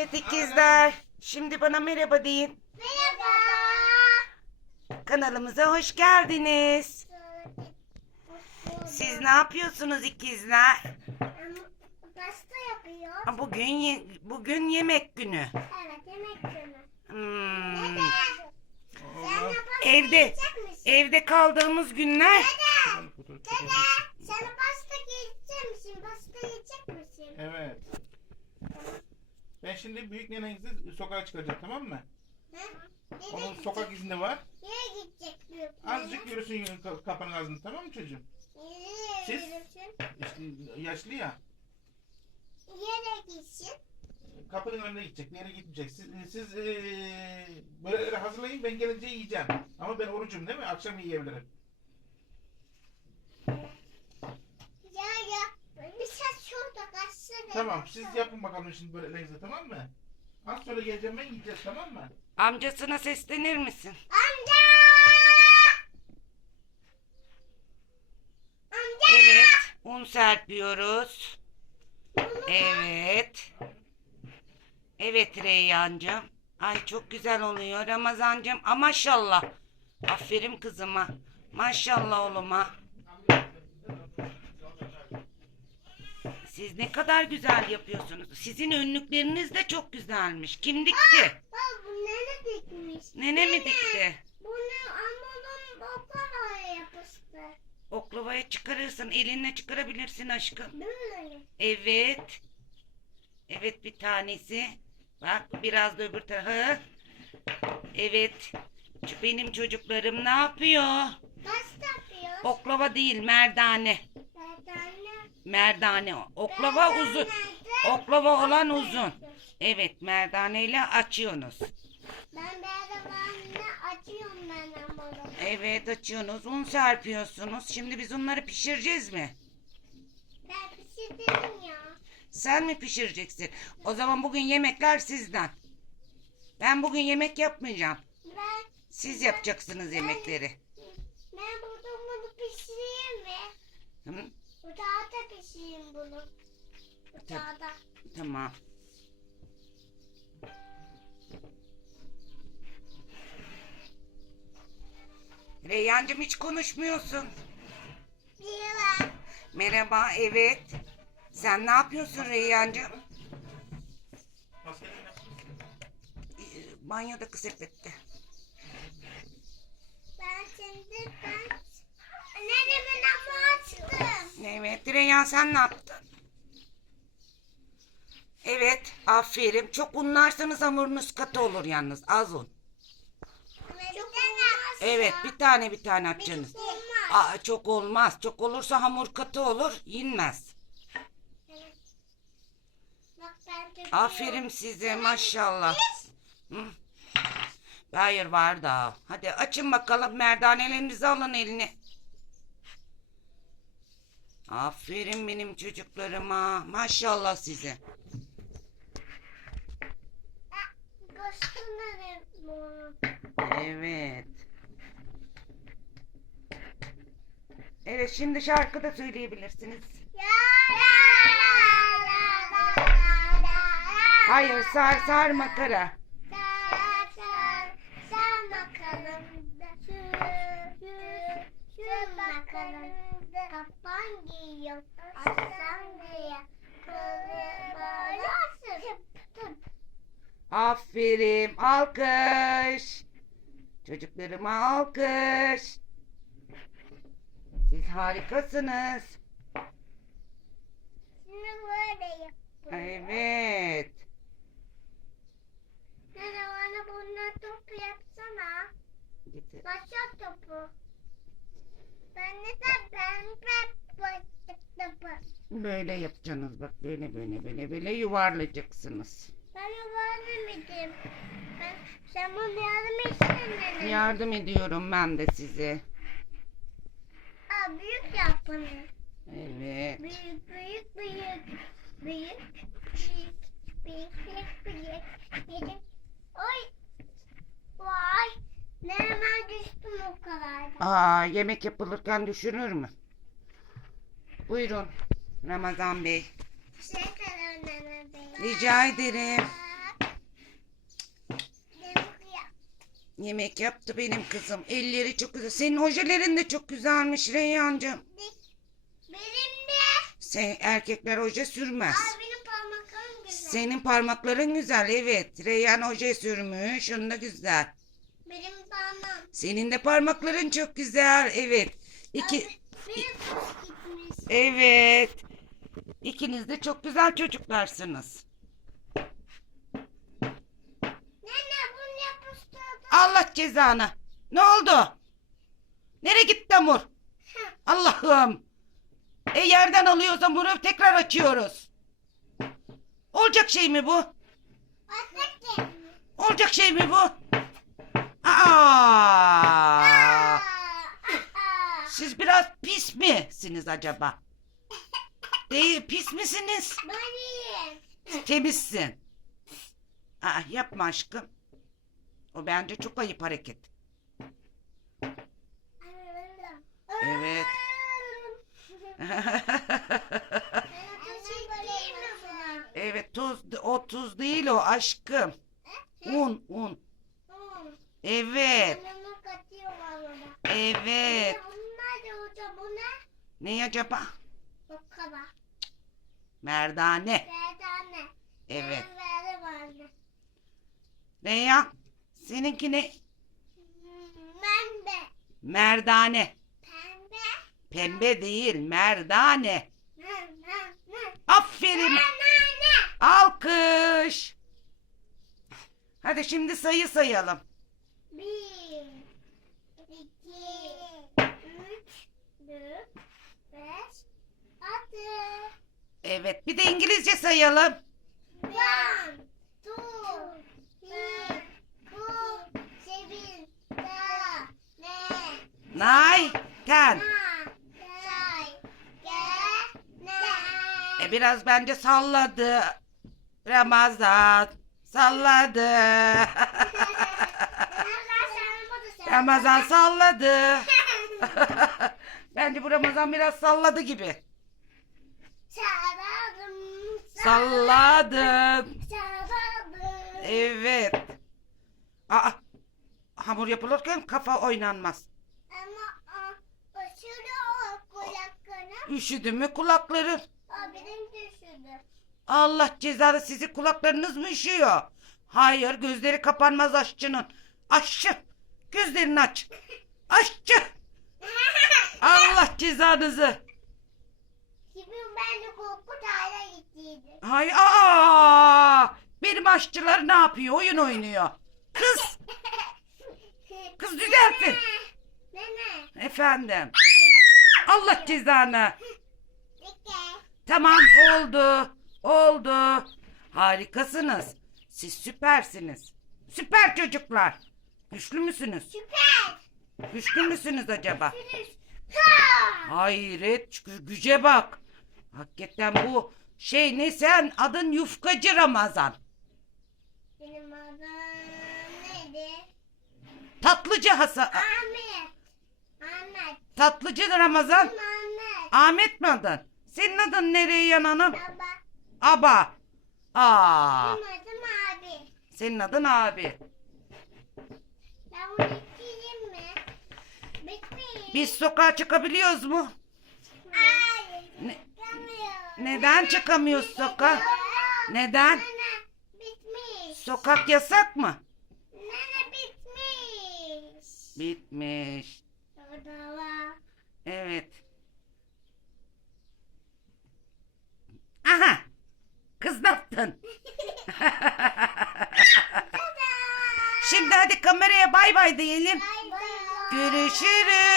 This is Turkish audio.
Evet ikizler. Şimdi bana merhaba deyin. Merhaba. Kanalımıza hoş geldiniz. Siz ne yapıyorsunuz ikizler? Pasta yapıyor. Ha, Bugün ye- bugün yemek günü. Evet yemek günü. Hmm. Dede. Sen de pasta Evde evde kaldığımız günler. Dede. Dede. Sen pasta yiyecek misin? Pasta yiyecek misin? Evet. Ben şimdi büyük nenenizi sokağa çıkaracağım tamam mı? Nereye Onun gidecek? sokak izni var. Nereye gidecek büyük Azıcık yürüsün ka- kapının ağzında tamam mı çocuğum? Nereye Siz? yürüsün? İşte yaşlı ya. Nereye gitsin? Kapının önüne gidecek. Nereye gitmeyecek. Siz, siz eee böyle hazırlayın ben gelince yiyeceğim. Ama ben orucum değil mi? Akşam yiyebilirim. Ya ya. Bir ses şurada kaçsana. Tamam siz yapın bakalım şimdi böyle elinizle tamam mı? Az sonra geleceğim ben yiyeceğiz tamam mı? Amcasına seslenir misin? Amca! Amca! Evet. Un serpiyoruz. Evet. Evet Reyyancığım. Ay çok güzel oluyor Ramazancığım. Aa, maşallah. Aferin kızıma. Maşallah oğluma. Siz ne kadar güzel yapıyorsunuz. Sizin önlükleriniz de çok güzelmiş. Kim dikti? Baba bu nene dikmiş. Nene mi dikti? Bunu anladım babalar yapıştı. Oklavaya çıkarırsın. Elinle çıkarabilirsin aşkım. Böyle. Evet. Evet bir tanesi. Bak biraz da öbür tarafı. Evet. Benim çocuklarım ne yapıyor? Nasıl yapıyor? Oklava değil merdane. Merdane. Oklava uzun. Oklava olan uzun. Evet merdaneyle açıyorsunuz. Ben bedene açıyorum ben hamuru. Evet açıyorsunuz. Un serpiyorsunuz. Şimdi biz onları pişireceğiz mi? Ben pişirdim ya. Sen mi pişireceksin? O zaman bugün yemekler sizden. Ben bugün yemek yapmayacağım. Ben, Siz yapacaksınız yemekleri. ben burada bunu pişireyim mi? Hı? Bıçağı da pişireyim bunu. Bıçağı da. Tamam. Reyyancığım hiç konuşmuyorsun. Merhaba. Merhaba, evet. Sen ne yapıyorsun Reyyancığım? Ee, Banyoda kız sepette. Ben şimdi ben... Nenemin ama açtım. Evet, Reyyan sen ne yaptın? Evet, aferin. Çok unlarsanız hamurunuz katı olur yalnız. Az un. Çok olmaz. Evet, bir tane bir tane atacaksınız. Olmaz. Aa, çok olmaz. Çok olursa hamur katı olur, yenmez. Bak ben. Aferin size maşallah. Hı. Hayır var daha. Hadi açın bakalım merdanelerinizi alın eline. Aferin benim çocuklarıma. Maşallah size. Evet. Evet şimdi şarkı da söyleyebilirsiniz. Hayır sar sar makara. Sar sar sar bakalım. Şu şu giyiyor. Aslan giyiyor. Aferin alkış. Çocuklarıma alkış. Siz harikasınız. Şimdi böyle yap. Evet. Nene bana bundan topu yapsana. Getir. Başak topu. Ben de de ben ben. Böyle yapacaksınız bak böyle böyle böyle böyle yuvarlayacaksınız. Ben edeyim. Ben, sen bunu yardım etsin. Yardım ediyorum ben de size. Aa, büyük yap bunu. Evet. Büyük büyük büyük. Büyük büyük. Büyük büyük büyük. Büyük. Oy. Vay. Ne hemen düştüm o kadar. da. Aa yemek yapılırken düşünür mü? Buyurun Ramazan Bey. Rica ederim. Yemek yaptı benim kızım. Elleri çok güzel. Senin ojelerin de çok güzelmiş Reyhancığım. Benim de. Sen erkekler oje sürmez. Abi. Senin parmakların güzel evet. Reyhan oje sürmüş. Onun da güzel. Benim parmağım. Senin de parmakların çok güzel. Evet. İki. Abi, benim. Evet. İkiniz de çok güzel çocuklarsınız. Nene bunu yapıştırdı. Allah cezanı. Ne oldu? Nereye gitti hamur? Allah'ım. E yerden alıyoruz hamuru tekrar açıyoruz. Olacak şey mi bu? Olacak şey mi bu? Aa! Aa, aa. Siz biraz pis misiniz acaba? Değil, pis misiniz? Ben iyiyim. Temizsin. Aa, yapma aşkım. O bence çok ayıp hareket. Evet. evet tuz, o tuz değil o aşkım. Un, un. Evet, evet. Ne acaba? Merdane. Berdane. Evet. Vardı. Reyhan, seninki ne? Pembe. Merdane. Pembe. Pembe değil, merdane. Ne ne ne. Aferin. Alkış. Hadi şimdi sayı sayalım. Bir, iki, üç, dört, beş, altı. Evet, bir de İngilizce sayalım. One, two, three, four, seven, eight, nine, ten. nine, ten, E biraz bence salladı. Ramazan salladı. Ramazan salladı. bence bu Ramazan biraz salladı gibi. Salladım. Evet. Aa, hamur yapılırken kafa oynanmaz. Ama aa, aşırı o kulaklarım. Üşüdü mü kulakların? Aa, benim düşürdü. Allah cezanı sizi kulaklarınız mı üşüyor? Hayır gözleri kapanmaz aşçının. Aşçı gözlerini aç. Aşçı Allah cezanızı. Şimdi ben de korku tane gittiydim. Hay aa! Benim aşçılar ne yapıyor? Oyun oynuyor. Kız, kız düzeltin. Nene. Efendim. Allah cezanı. Tamam oldu. Oldu. Harikasınız. Siz süpersiniz. Süper çocuklar. Güçlü müsünüz? Süper. Güçlü müsünüz acaba? Ha! Hayret gü- güce bak. Hakikaten bu şey ne sen adın yufkacı Ramazan. Benim adım neydi? Tatlıcı Hasan. Ahmet. Ahmet. Tatlıcı Ramazan. Benim Ahmet. Ahmet mi adın? Senin adın nereye yananım? Baba. Aba. Aa. Benim adım abi. Senin adın abi. Ben bunu mi? Bitmiş. Biz sokağa çıkabiliyoruz mu? Neden çıkamıyoruz sokağa? Neden? Bitmiş. Sokak yasak mı? Nene bitmiş. Bitmiş. Orada var. Evet. Aha. Kız ne yaptın? Şimdi hadi kameraya bay bay diyelim. Bay bay. Görüşürüz.